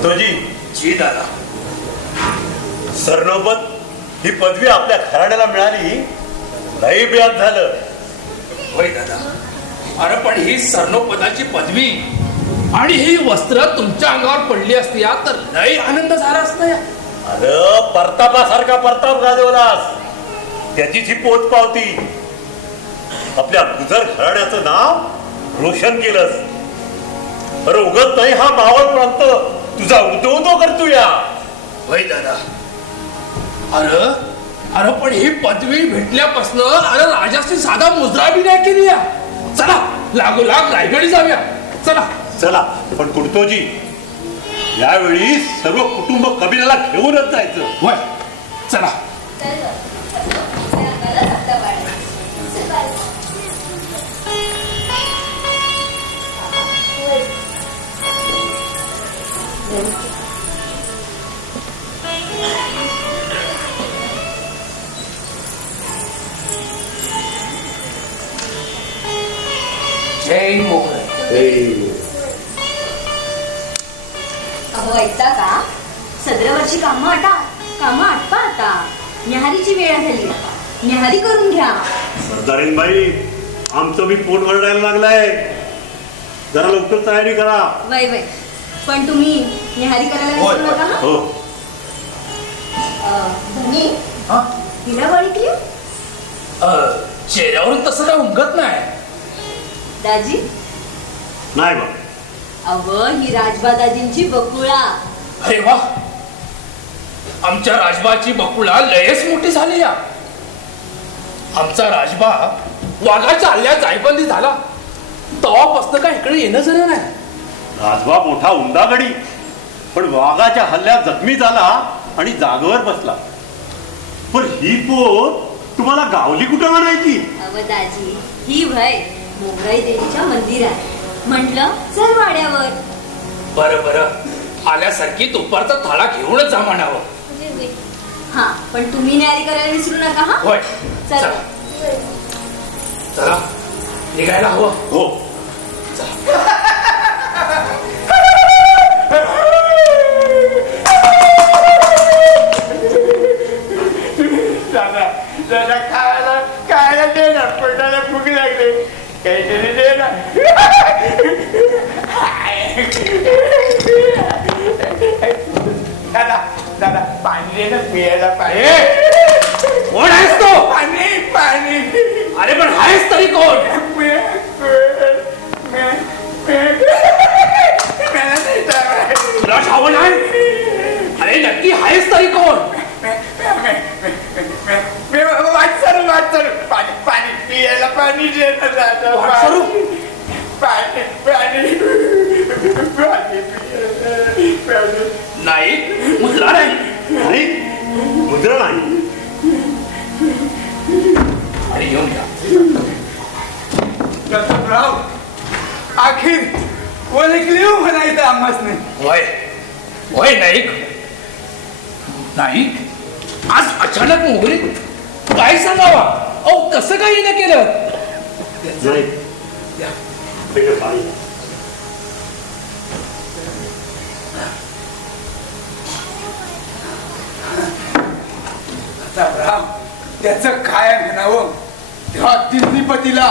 कुर्तोजी जी दादा, सरनोबत ही पदवी आपल्या घराण्याला मिळाली, लई बेद झालं. होय दादा. अरे पण ही सरनोपदाची पदवी आणि ही वस्त्र तुमच्या अंगावर पडली असती तर लई आनंद झाला असता. अरे परतापासारखा परताप गाजवलास, त्याचीच ही पोच पावती. आपल्या गुजर घराण्याचं नाव रोशन केलंस. अरे उगत नाही हा मावळ प्रांत तुझा उदो करतो या. होय दादा. अरे अरे पण ही पदवी भेटल्यापासून अरे राजाची साधा मुजरा बी नाही केली. चला लागोलाग रायगडी जाऊया. चला चला. पण कुर्तोजी, यावेळी सर्व कुटुंब कबिलाला घेऊनच जायचं. होय चला. जय मोगल. अहो ऐकता का? सदरावरची कामं आटपा आता. न्याहारीची वेळ झाली, न्याहारी करून घ्या. सरदारीनबाई, आमचं मी पोट भरडायला लागलाय, जरा लवकर तयारी करा. वय वय, पण तुम्ही न्याहारी करायला विसरू नका. हो. धनी, तिला बळिकली? चेहऱ्यावरून तसं काय उमगत नाही. दाजी नाही बा. अव ही राजबा दाजींची बकुळा. अरे वा, आमच्या राजबाची बकुळा लयच मोठी झाली. आमचा राजबा वाघाच्या हल्ल्यात जायबंदी झाला तेव्हापासून काय इकडे येणं झालं नाही. राजबा मोठा उंदागडी, पण वाघाच्या हल्ल्यात जखमी झाला आणि जागेवर बसला. पण ही पोत तुम्हाला गावली कुठं म्हणायची? अव दाजी, ही भय मोगराई देवीच्या मंदिरात. म्हटलं चल वाड्यावर. बरं बरं, आल्यासारखी दुपारचा थाळा घेऊनच जा म्हणावं. हा, पण तुम्ही न्यारी करायला विसरू नका. हा होय. चला चला निघायला हवं. हो. दादा दादा, खायला दे ना, पोटाला भूक लागली, काहीतरी दे ना. दादा दादा, पाणी दे ना पियाला. पाणी. कोण आहेस तो? पाणी पाणी. अरे पण आहेस तरी कोण? तुला ठाव नाही? अरे नक्की आहेस तरी कोण? वाटसरू पाणी पाणी पियाला पाणी दे ना दादा. वाटसरू? पाणी पाणी पाणी पियाला. नाही, मुजरा नाही. नाही, मुद्रा नाही. अरे येऊन या. प्रतापराव, आखिर ओळखली म्हणायचं आम्हाच नाही. होय होय नाईक. नाईक, आज अचानक मोगरी काय सांगावा? अहो कसं काही न केलं? नाही. प्रतापराव, त्याचं काय म्हणावं, तेव्हा दिल्लीपतीला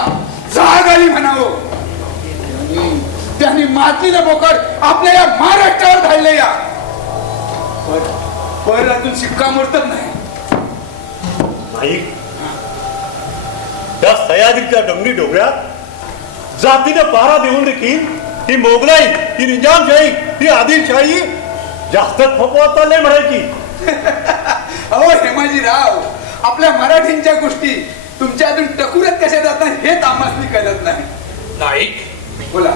जाग आली म्हणावं. त्यांनी मातीला बोकड आपल्या या महाराष्ट्रावर धाडले. या परतून शिक्कामोर्तब नाही. त्या सह्याद्रीच्या डोंगरी डोंगरात जातीने पहारा देऊन देखील ही मोगलाई, ही निजामशाही, ही आदिलशाही जास्तच फोपवत चालले म्हणायची. अहो हेमाजीराव, आपल्या मराठींच्या गोष्टी तुमच्यातून टकुरत कशा जातात हे आम्हाला कळत नाही. नाईक, बोला.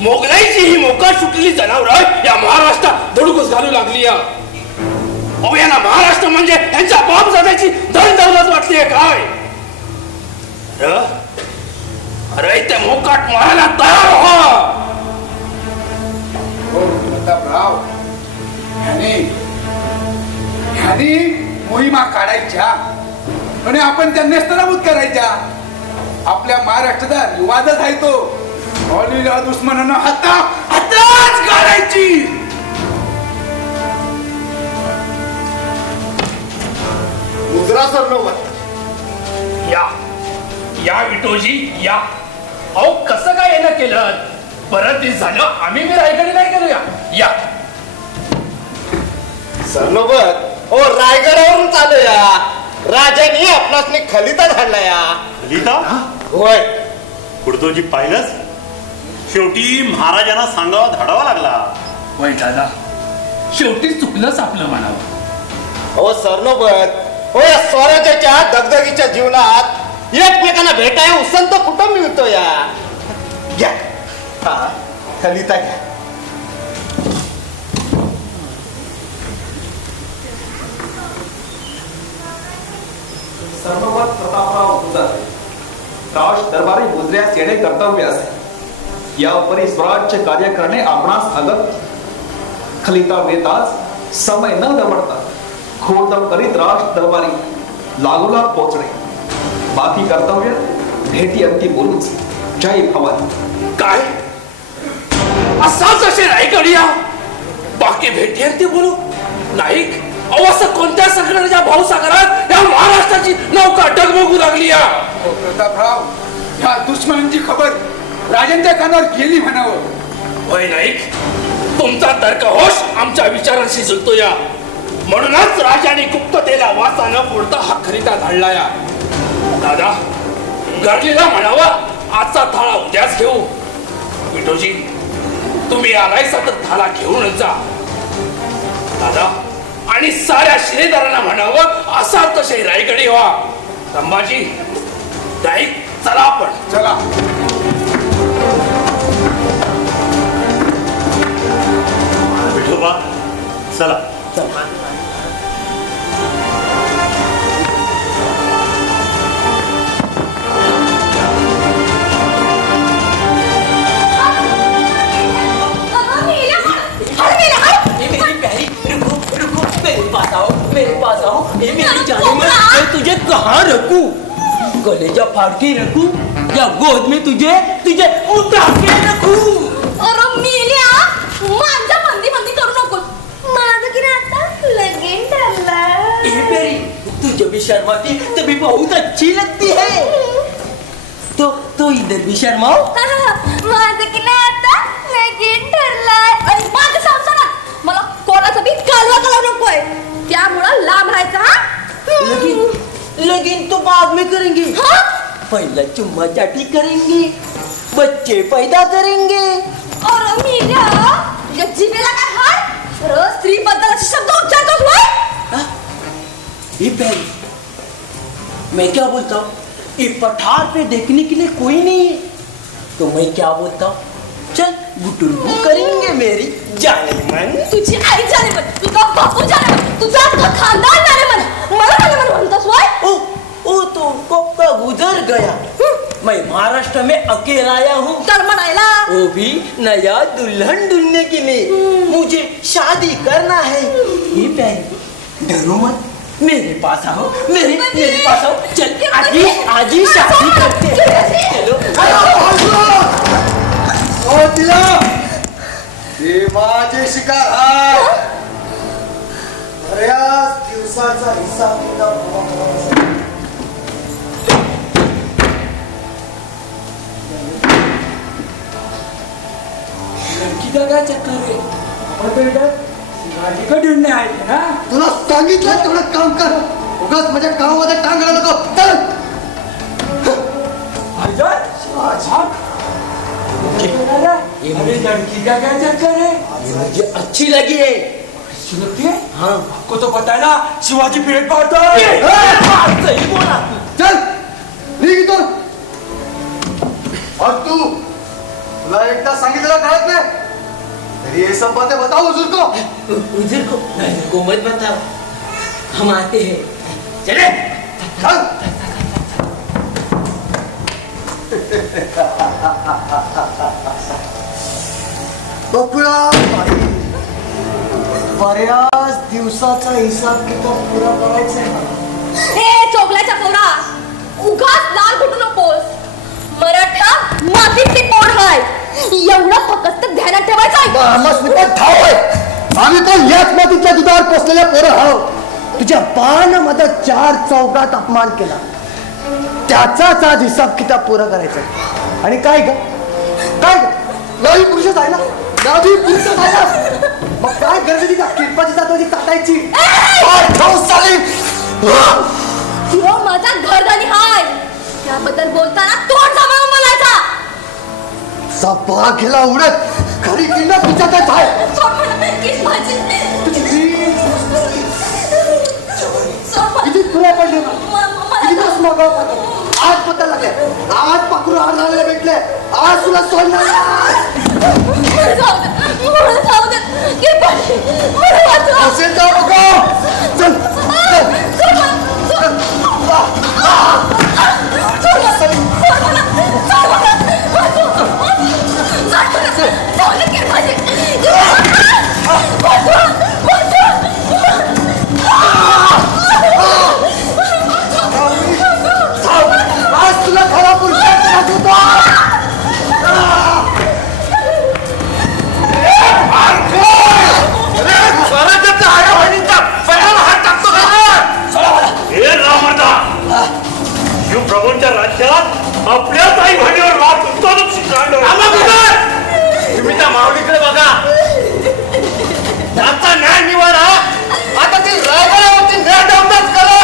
मोगलाईची ही मोकाट सुटलेली जनावर या महाराष्ट्रात धडकूस घालू लागली. अहो यांना महाराष्ट्र म्हणजे यांच्या बाप जाण्याची धन दौलत वाटली आहे काय? अरे ते मोकाट मारायला तयार व्हा. प्रतापराव, ह्यानी मोहिमा काढायच्या आणि आपण त्या नेस्तनाबूत करायच्या. आपल्या महाराष्ट्राचा रिवाजच आहे तो. दुश्मनानं हाताच काढायची. उजरा सरनोबत. या या विठोजी या. अहो कसं काय येणं केलं? परत दिस झालं आम्ही मी रायगडी नाही गेलो. या सरनोबत. ओ रायगडावरून चालू या. राजाने आपणासनी खलिता धाडला या. खलिता? होय. कुडतोजी पाहिलंस? शेवटी महाराजांना सांगावा धाडावा लागला. होय दादा, शेवटी चुकलंच आपलं म्हणावं. हो सरनोबत. हो या स्वराज्याच्या दगदगीच्या जीवनात एकमेकांना भेटाय उसंत कुठं मिळतो या. घ्या हा खलिता घ्या. सरनोबत प्रतापराव गुजर. राज दरबारी गुजऱ्यास येणे कर्तव्य असे. यापरी स्वराज्य कार्य करणे आपणास अगत्य. खलिता वेताच समय न दमडता घोडदम करीत राज दरबारी लागोला पोचणे. बाकी कर्तव्य भेटी अंती बोलूच. जय भवानी. काय असाच असे रायगड या? बाकी भेटी अंती बोलू? नाईक, अहो असं कोणत्या संकटाच्या भावसागरात या महाराष्ट्राची नौका डगमगू लागली या? प्रतापराव, ह्या दुश्मनांची खबर राजांच्या कानावर गेली म्हणावं. होय नाईक, तुमचा तर्कहोश आमच्या विचारांशी जुळतो या. म्हणूनच राजाने गुप्ततेला वाचा न फोडता हा खलिता धाडला या. दादा, गरजेला म्हणावा आजचा थाळा उद्याच घेऊ. विठोजी, तुम्ही आलायसा तर थाला घेऊनच जा. दादा आणि साऱ्या शिलेदारांना म्हणावं असा तसे रायगडी व्हा. संभाजी, नाईक, चला आपण. चला. विठोबा चला. मेरे पास आओ, ये मेरी जान में मैं तुझे कहाँ रखूं? कलेजा फाड़ के रखूं या गोद में तुझे तुझे उतार के रखूं? अरे मेल्या, माझ्या मंदी करू नको. माझं की नाही आता लगीन ठरलं. ए बेरी, तुझे भी शर्माती तभी बहुत अच्छी लगती है. तो इधर भी शर्माओ. माझं की नाही आता लगीन ठरलंय. आणि माझ्या संसारात मला कोणाचं बी कालवा करावं नकोय. त्यामुळं लांब राहायचं. हा लगीन तो बाद में करेंगे. पहला चुम्मा चाटी करेंगे, बच्चे पैदा करेंगे. अरे मेल्या, या जीवेला काय हाय? रोज स्त्री बद्दल असे शब्द उच्चारतोस होय? ये बेरी, मैं क्या बोलता हूँ? ये पठार पे देखने के लिए कोई नहीं है तो मैं क्या बोलता हूँ? चल गुटुरगु करेंगे मेरी जाने मन. तुझी आई जाने मन, तुझा बापू जाने मन, तुझा खानदान जाने मन. मला जाने मन म्हणतोस होय? ओ तो कब का गुजर गया. मैं महाराष्ट्र में अकेला आया हूँ. तर म्हणायला वो भी नया दुल्हन ढूंढने के लिए. मुझे शादी करना है. ये बहन डरो मत, मेरे पास आओ. मेरे पास आओ. चल आज ही शादी करते हैं. चलो. ओ तिला हे माझे शिकार हा. बऱ्याच दिवसाचा हिसाब किताब. लड़की का क्या चक्कर है? और बेटा शिवाजी को ढूंढने आए थे ना. तुला सांगितलं तेवढं काम कर. उगाच माझ्या कामामध्ये टांगला नको. चल. ये मेरी लड़की का क्या चक्कर है? ये मुझे अच्छी लगी है. अच्छी लगती है? हाँ. आपको तो पता है ना शिवाजी पेड़ काटता है. सही बोला. चल निघ इथून. और तू, तुला एकदा सांगितलं कळत नाही तरी ये सब बातें बताओ हुजूर को. हुजूर को मत बताओ, हम आते हैं. चले. चल. बकुळा बऱ्याच दिवसाचा हिसाब किताब पुरा करायचा आहे मला. हे चोगल्याच्या पोरा, उगाच लाल कुठू नकोस. मराठा मातीची पोर हाय, एवढं फक्त ध्यानात ठेवायचं. आम्हाला ठाव आहे, आम्ही तर याच मातीच्या दुधावर पोचलेल्या पोरं आहोत. तुझ्या बाण माझा 4 चौकात अपमान केला, त्याचाच आज हिसाब किताब पुरा करायचा. आणि काय ग नवी पुरुष जायला नवी पुरुष जायला मग काय गरज ती किरपाची जातोची काटायची. माझा घरदानी हाय, त्याबद्दल बोलताना तोंड सांभाळून बोलायचा. सपा गेला उडत खरी किंमत तुझ्यातच आहे. किती खुल्या पडले आज पत्ता लागले, आज पाखरू आणायला भेटले, आज तुला सोडणार. असेल जाऊ नको. चल आज तुला खरा पुरुषात दाखवतो. स्वराज्याचा आया बहिणींचा पायाला हात टाकतो का? हे रामदा, शिवप्रभूंच्या राज्यात आपल्याच आई बहिणीवर रात गुंतवणूक तुम्ही त्या माऊलीकडे बघा. त्याचा न्याय निवाडा आता ती रायगडावरती न्यायदावताच करा.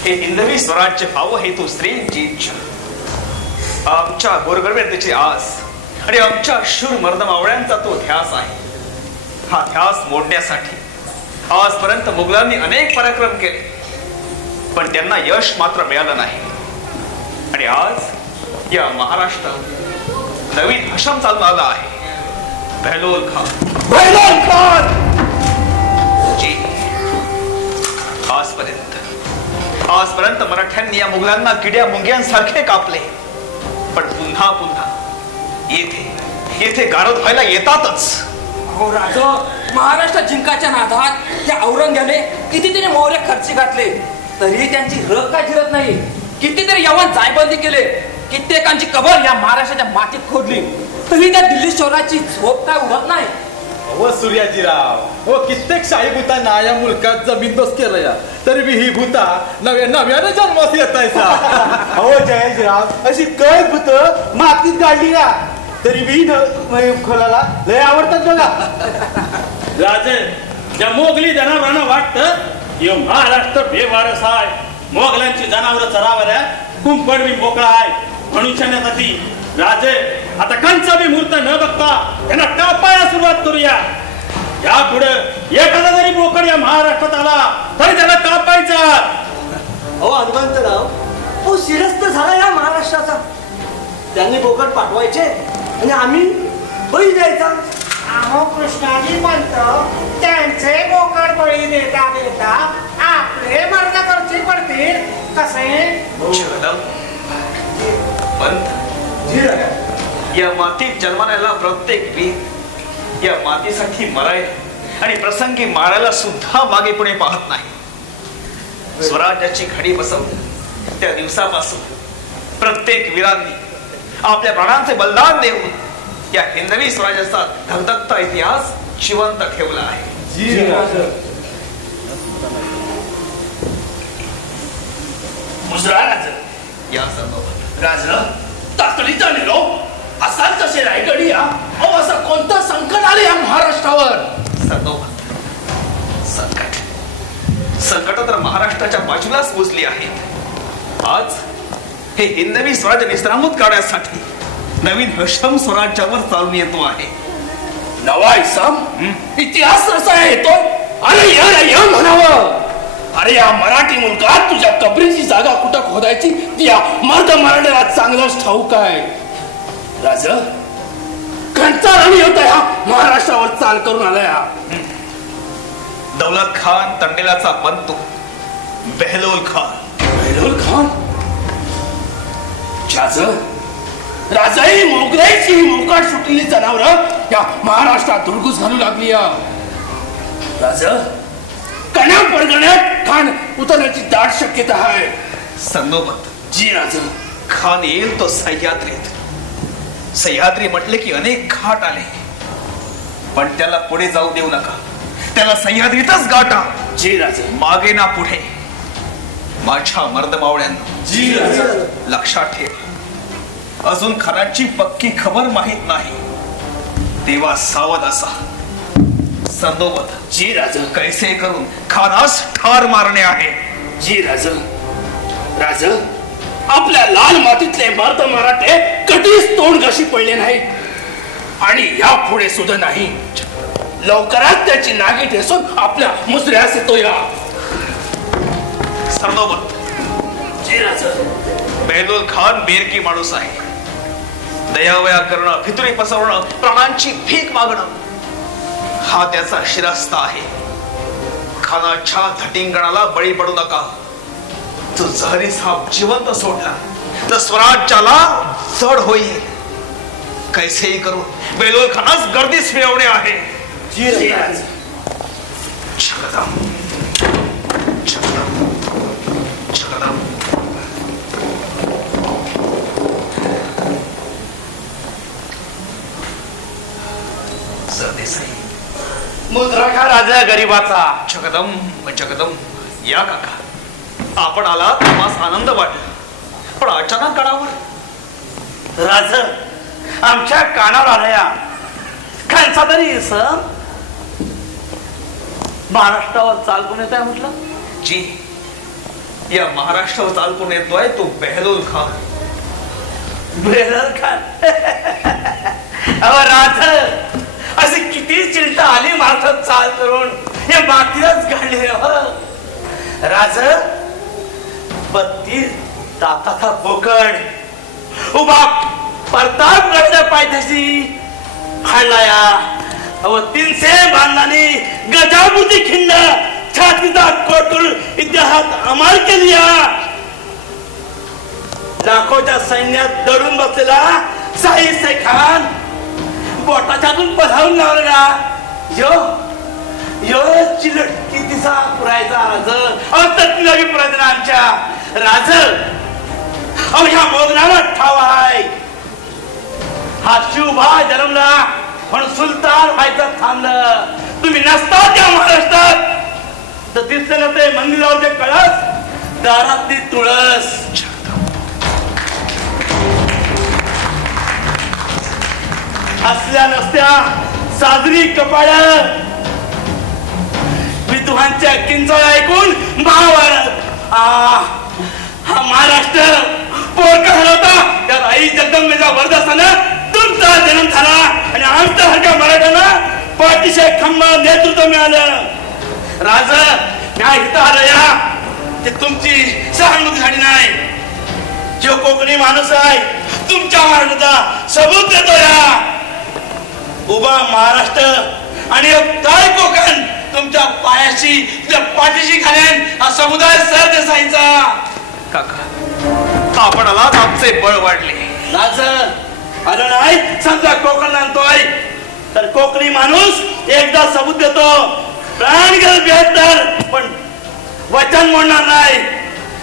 हे हिंदवी स्वराज्य व्हावं हे तू स्त्रींची इच्छा, आमच्या गोरगरबेची आस आणि आमच्या शूर मर्दमावळ्यांचा तो ध्यास आहे. हा ध्यास मोडण्यासाठी आजपर्यंत मुघलांनी अनेक पराक्रम केले, पण त्यांना यश मात्र मिळालं नाही. आणि आज या महाराष्ट्रात नवीन हशम चालून आला आहे, बहलोल खान. जी, आजपर्यंत मराठ्यांनी या मुघलांना किड्या मुंग्यांसारखे कापले, पण पुन्हा पुन्हा येथे गारद व्हायला येतातच. हो राज, महाराष्ट्र जिंकाच्या नादात त्या औरंग्याने कितीतरी मोहरे खर्ची घातले, तरी त्यांची रग काय जिरत नाही. कितीतरी यवन जायबंदी केले, कित्येकांची कबर या महाराष्ट्राच्या मातीत खोदली, तरी त्या दिल्ली शहराची झोप काय उडत नाही. हो सूर्याजीराव, हो कित्येक शाही भूतांना या मुलकात जमीनदोस्त केलं या, तरी बी ही भूता नव्याने जन्मास येतायचा. हो जयजीराव, अशी कै भूत मातीत गाडली ना, तरी बी खोलाला लय आवडतात बघा. राजे, ज्या मोगली जनावरांना वाटतं यो महाराष्ट्र बेवारस आहे, मोगलांची जनावर चरावऱ्या कुंपड बी मोकळा आहे म्हणून शण्यासाठी राजे आता कंचा बी मूर्त न बघता त्यांना कापायला सुरुवात करूया. यापुढे एखादा जरी बोकड या महाराष्ट्रात आला तरी त्याला कापायचा. अहो हनुमंतराव, हो शिरस्त झाला या महाराष्ट्राचा. त्यांनी बोकड पाठवायचे आणि आम्ही बळी द्यायचा. अहो कृष्णाजी म्हणतो त्यांचे बोकड बळी देता देता आपले मर्द खर्ची पडतील कसे. या मातीत जन्माला प्रत्येक वीर या मातीसाठी मरायला आणि प्रसंगी मारायला सुद्धा मागे पुढे पाहत नाही. स्वराज्याची घडी बसवली त्या दिवसापासून प्रत्येक वीरांनी आपल्या प्राणांचे बलिदान देऊन या हिंदवी स्वराज्याचा धगधगता इतिहास जिवंत ठेवला आहे. या सर्व राज तातडीचा निरोप असाच तसे रायगडी या. अहो असं कोणतं संकट आले या महाराष्ट्रावर. संकट तर महाराष्ट्राच्या बाजूलाच पोचली आहेत. आज हे हिंदवी स्वराज्य निस्त्रांभूत करण्यासाठी नवीन हशम स्वराज्यावर चालून येतो आहे. नवा इसम इतिहास रसाया येतो. अरे या म्हणावं. अरे या मराठी मुलकात तुझ्या कबरीची जागा कुठं खोदायची ती या मर्द मराठ्याला चांगलंच ठाऊक आहे. राज कंचा राणी होता ह्या महाराष्ट्रावर चाल करून आलाय. हा दौलत खान तंडेलाचा पंतू बेहलोल खान. बेहलोल खान राजाई मोगऱ्याची मोकाट सुटलेली जनावर या महाराष्ट्रात धुडगूस घालू लागली. राज कण्या परगण्यात खान उतरण्याची दाट शक्यता आहे. संनोबत जी राज. खान येईल तो सह्याद्रीत. सह्याद्री म्हटले की अनेक घाट आले, पण त्याला पुढे जाऊ देऊ नका. त्याला सह्याद्रीतच गाठा. जी राज. मागे ना पुढे. माझ्या मर्दमावळ्यांना जी राज. लक्षात ठेव, अजून खानाची पक्की खबर माहित नाही तेव्हा सावध असा. संदोबत जी राज. कैसे करून खानास ठार मारणे आहे. जी राज. राज आपल्या लाल मातीतले मर्द मराठे कधीच तोंड घशी पडले नाही आणि यापुढे सुद्धा नाही. लवकरात त्याची नागी ठेसून आपल्या मुसऱ्यास येतो. या संदोबत. जी राज. बेहलोल खान बेरकी माणूस आहे. दयावया करणं, फितुरी पसरवणं, प्राणांची भीक मागणं हा त्याचा शिरस्ता आहे. खानाच्या धटिंगणाला बळी पडू नका. तो जहरी साप जिवंत सोडला तर स्वराज्याला जड होईल. कैसेही करून बेहलोल खानास गर्दीस मिळवणे आहे. जी राज. जगदम जगदम जगदम. मुद्राखा राजा गरीबाचा. जगदम जगदम. या काका, आपण आला तुम्हाला आनंद वाटला, पण अचानक कडावर. राज आमच्या कानावर आल्या खानचा तरी सण महाराष्ट्रावर चालकून येत आहे म्हटलं. जी, या महाराष्ट्रावर चालकून येतोय तो बेहलोल खान. बेहलोल खान. अहो राज, अशी किती चिंता आली महाराष्ट्रात चाल करून या मातीलाच घालली. राज 32 दाताचा बोकड उभा प्रतापगडच्या पायथ्याशी हाडला. या अव 300 बांधाने गजाबुती खिंड छातीचा कोटूर इतिहास अमर केली. लाखोच्या सैन्यात दडून बसलेला साहित्य खान बोटाच्या हातून पधावून लावलेला यो यो चिलट कितीसा पुरायचा. राज तत्नावी पुरायचा आमच्या. राज अहो ह्या मोगलाला ठाव आहे. हा शिवभा जन्मला म्हणून सुलतान व्हायचं थांबलं. तुम्ही नसता त्या महाराष्ट्रात तर दिसलं ना ते मंदिरावरचे कळस, दारातली तुळस. असल्या नसत्या साजरी कपाळ विद्वांच्या किंचळ ऐकून महाभारत. हा महाराष्ट्र पोरका हरवता त्या आई जगदंबेच्या वरदासानं तुमचा जन्म झाला आणि आमच्या सारख्या मराठ्यांना पाठीशी खंबा नेतृत्व मिळालं. राज मी इथं आलं या ते तुमची सहानुभूती झाली नाही. जो कोकणी माणूस आहे तुमच्या महाराष्ट्राचा सबूत देतो. या उभा महाराष्ट्र आणि काय कोकण तुमच्या पायाशी तुमच्या पाठीशी घालेन हा समुदाय सर देसाईचा. काका, आपण आलात आमचे बळ वाढले. राज आलं नाही समजा कोकण आणतोय तर कोकणी माणूस एकदा सबूत देतो. प्राण गेल 72 पण वचन मोडणार नाही.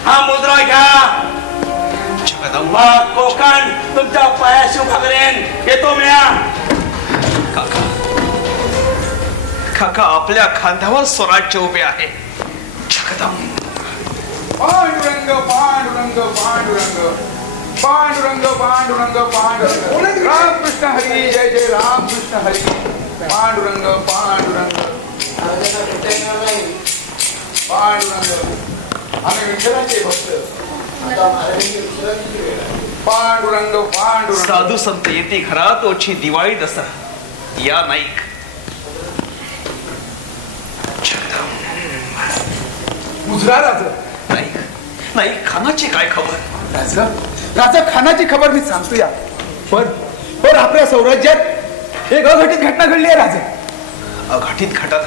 हा मुद्रा घ्या. जगदंबा कोकण तुमच्या पायाशी उभा करेन. येतो मिळा. काका, काका आपल्या खांद्यावर स्वराज्य उभे आहे. जगदंब. पांडुरंग पांडुरंग पांडुरंग पांडुरंग पांडुरंग पांडुरंग. रामकृष्ण हरी. जय जय रामकृष्ण हरी. पांडुरंग पांडुरंग पांडुरंग. आम्ही विठ्ठलाचे भक्त. पांडुरंग पांडुरंग. साधू संत येते घरात ओछी दिवाळी दसरा. या नाईक. मुद्रा दुसरा राजा. नाही नाही, खानाची काय खबर? राजा राजा खानाची खबर मी सांगतो या. पण आपल्या सौराज्यात एक अघटित घटना घडली आहे राजा. अघटित घटना?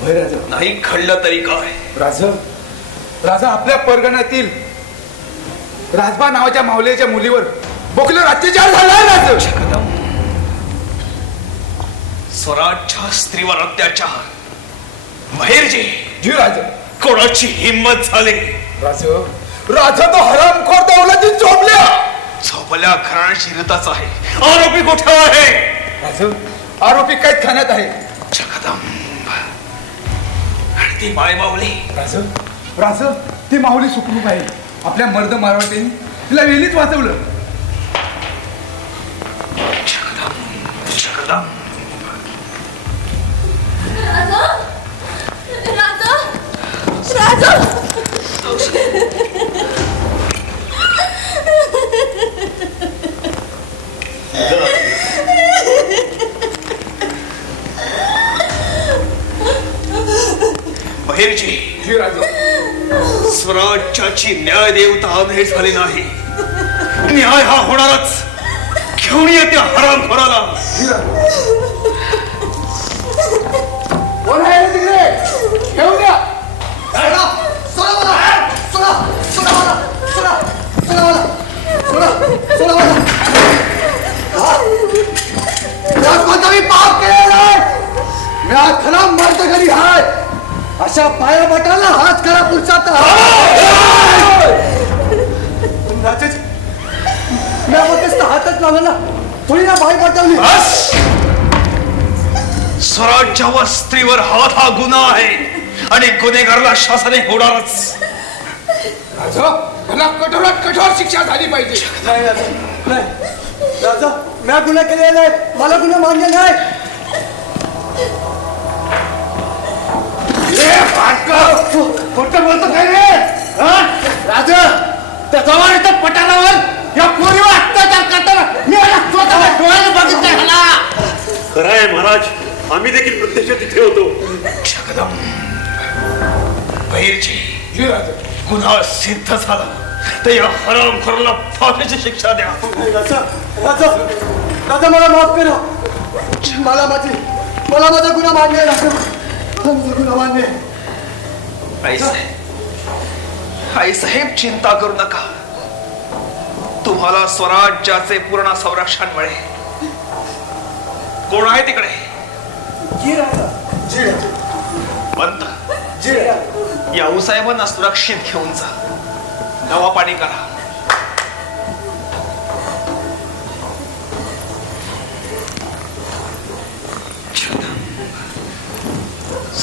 होय राजा. नाही घडलं तरी काय? राजा आपल्या परगणातील राजबा नावाच्या मावलेच्या मुलीवर बोकल्यावर अत्याचार झालाय राजा. स्वराज्य स्त्रीवर अत्याचार? बहिर्जी, जी राजा. कोणाची हिंमत झाली? राजा तो हरामखोर दौलतीत झोपल्या घराण्याची रीतच आहे. आरोपी कुठे आहे? राजा आरोपी कैद खाण्यात आहे. जगदंब, आणि ती माय माऊली? राजा ती माऊली सुखरूप आहे. आपल्या मर्द मारवाटीने तिला वेलीत वाचवलं. जगदंब जगदंब. बहिर्जी, स्वराज्याची न्याय देवता आधे झाली नाही. न्याय हा होणारच. घेऊन ये त्या हरामखोराला. कोण आहे तिकडे? घेऊन या. पाप केलेला मी खरा मर्द घरी हाय. अशा पाया बटाला हात करा पुढचा. हातच लावला थोडी ना बाई पाठवली. स्वराज्यावर स्त्रीवर हात हा गुन्हा आहे आणि गुन्हेगाराला शासने होणारच. राजा कठोरात कठोर शिक्षा झाली पाहिजे. नाही राजा, नाही राजा, मी गुन्हा केलेला नाही. मला गुन्हा मान्य नाही. खोटं बोलतो काय रे? राजा त्या जवानीच्या पटारावर या पोरीवर अत्याचार करताना मी स्वतः डोळ्याने बघितलं. खरंय महाराज, आम्ही देखील प्रत्यक्ष तिथे होतो. जगदंब, बहिर्जी, गुन्हा सिद्ध झाला तर या हरामखोराला फाशीची शिक्षा द्या. राजा मला माफ करा. मला माझा गुन्हा मान्य आहे. गुन्हा मान्य आहे. आई साहेब चिंता करू नका. तुम्हाला स्वराज्याचे पूर्ण संरक्षण मिळेल. कोण आहे तिकडे? पंत, या साहेबांना सुरक्षित घेऊन जा. दवा पाणी करा.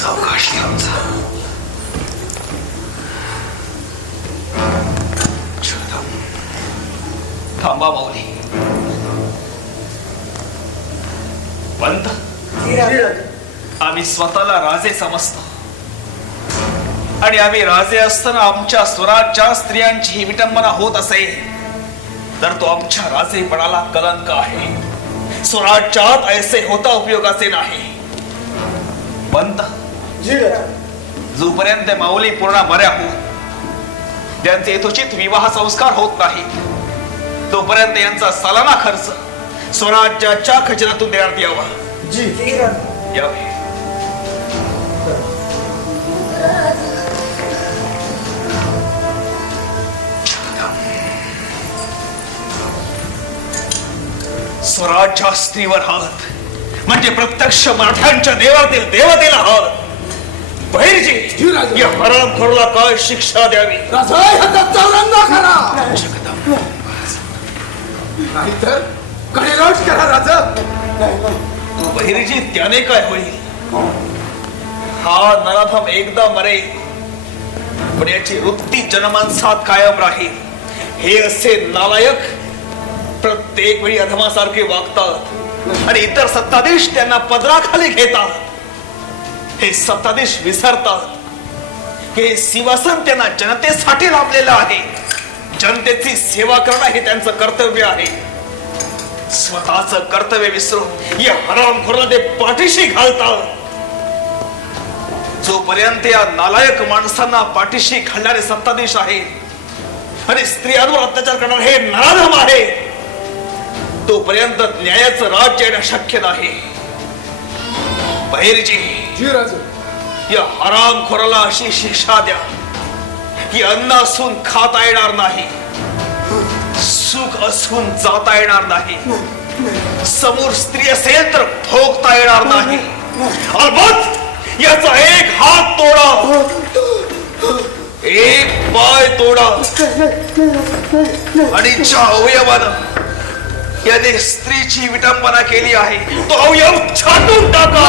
सावकाश घेऊन जा. थांबा माऊली. पंत, आम्ही स्वतःला राजे समजतो आणि आम्ही राजे असताना आमच्या स्वराज्यात स्त्रियांची ही विटंबना होत असेल तर तो आमच्या राजेपणाला कलंक आहे. स्वराज्यात ऐसे होता उपयोगाचे नाही. पंत, जोपर्यंत माऊली पूर्ण मर्या होत त्यांचे यथोचित विवाह संस्कार होत नाही तोपर्यंत यांचा सालाना खर्च स्वराज्याच्या खजिन्यातून देण्यात यावा. यावे. स्वराज्या स्त्रीवर हात म्हणजे प्रत्यक्ष मराठ्यांच्या देवातील देवतेला हात. बहिर्जी, या हरामखोराला काय शिक्षा द्यावी? नाहीतर कडेलोट करा राजा. बहिर्जी, त्याने काय होईल? हा नराधम एकदा मरेल पण याची वृत्ती जनमानसात कायम राहील. हे असे नालायक प्रत्येक वेळी अधमासारखे वागतात आणि इतर सत्ताधीश त्यांना पदराखाली घेतात. हे सत्ताधीश विसरतात की हे सिंहासन त्यांना जनतेसाठी लाभलेलं आहे. जनतेची सेवा करणं हे त्यांचं कर्तव्य आहे. स्वतःच कर्तव्य विसरून या हरामखोराला ते पाठीशी घालतात. जोपर्यंत या नालायक माणसांना पाठीशी घालणारे सत्ताधीश आहेत आणि स्त्रियांवर अत्याचार करणारे हे नराधम आहे, तोपर्यंत न्यायाचं राज्य येणं शक्य नाही. बहिरजी, या हरामखोराला अशी शिक्षा द्या की अन्न असून खाता येणार नाही, सुख असून जाता येणार नाही, समोर स्त्री असेल तर भोगता येणार नाही. अलबत्त याचा एक हात तोडा, एक पाय तोडा आणि ज्या अवयवानं याने स्त्रीची विटंबना केली आहे तो अवयव छाटून टाका.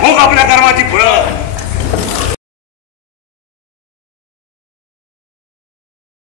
भोग आपल्या कर्माची फळं.